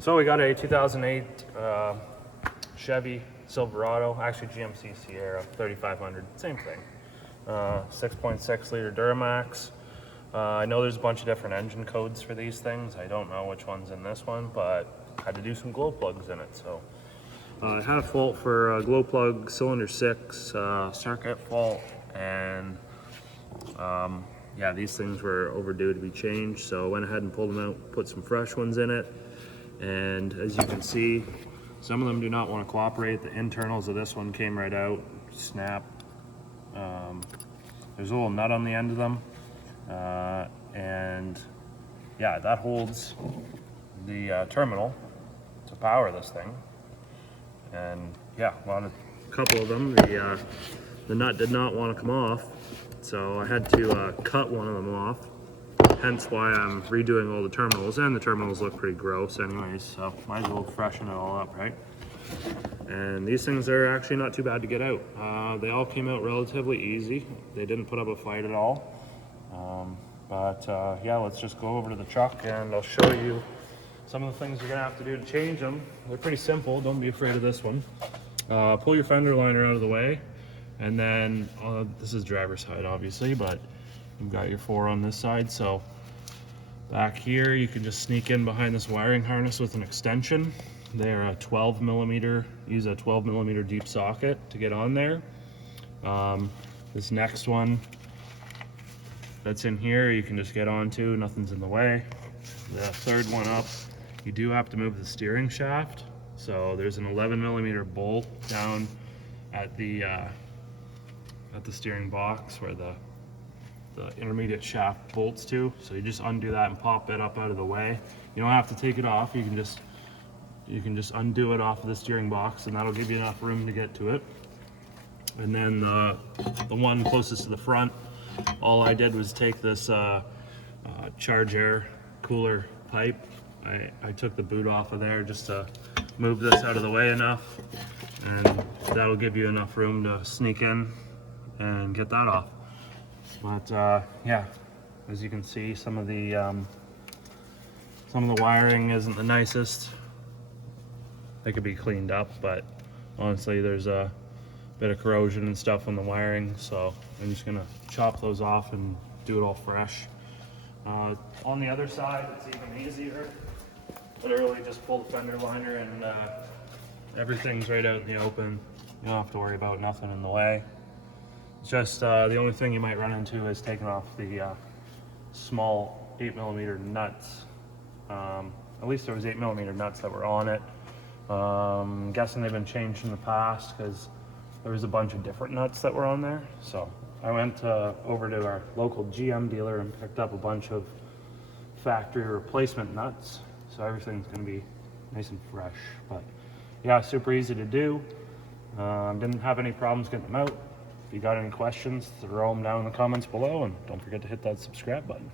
So we got a 2008 Chevy Silverado, actually GMC Sierra 3500, same thing. 6.6 liter Duramax. I know there's a bunch of different engine codes for these things. I don't know which one's in this one, but I had to do some glow plugs in it. So I had a fault for glow plug cylinder 6, circuit fault, and yeah, these things were overdue to be changed. So I went ahead and pulled them out, put some fresh ones in it. And as you can see, some of them do not want to cooperate. The internals of this one came right out, snap. There's a little nut on the end of them. And yeah, that holds the terminal to power this thing. And yeah, a couple of them, the nut did not want to come off. So I had to cut one of them off. Hence why I'm redoing all the terminals, and the terminals look pretty gross anyways, so might as well freshen it all up, right? And these things are actually not too bad to get out. They all came out relatively easy. They didn't put up a fight at all. Yeah, let's just go over to the truck and I'll show you some of the things you're gonna have to do to change them. They're pretty simple, don't be afraid of this one. Pull your fender liner out of the way, and then this is driver's side obviously, but you've got your 4 on this side. So back here, you can just sneak in behind this wiring harness with an extension. They're a 12 millimeter, use a 12 millimeter deep socket to get on there. This next one that's in here, you can just get onto, nothing's in the way. The third one up, you do have to move the steering shaft. So there's an 11 millimeter bolt down at the steering box where the intermediate shaft bolts to. So you just undo that and pop it up out of the way. You don't have to take it off. You can just undo it off of the steering box, and that'll give you enough room to get to it. And then the one closest to the front, all I did was take this charge air cooler pipe. I took the boot off of there just to move this out of the way enough, and that'll give you enough room to sneak in and get that off. But yeah, as you can see, some of the wiring isn't the nicest. They could be cleaned up, but honestly, there's a bit of corrosion and stuff on the wiring, so I'm just gonna chop those off and do it all fresh. On the other side, it's even easier. Literally just pull the fender liner and everything's right out in the open. You don't have to worry about nothing in the way. It's just the only thing you might run into is taking off the small 8 millimeter nuts. At least there was 8 millimeter nuts that were on it. I'm guessing they've been changed in the past because there was a bunch of different nuts that were on there. So I went over to our local GM dealer and picked up a bunch of factory replacement nuts. So everything's gonna be nice and fresh. But yeah, super easy to do. Didn't have any problems getting them out. If you got any questions, throw them down in the comments below, and don't forget to hit that subscribe button.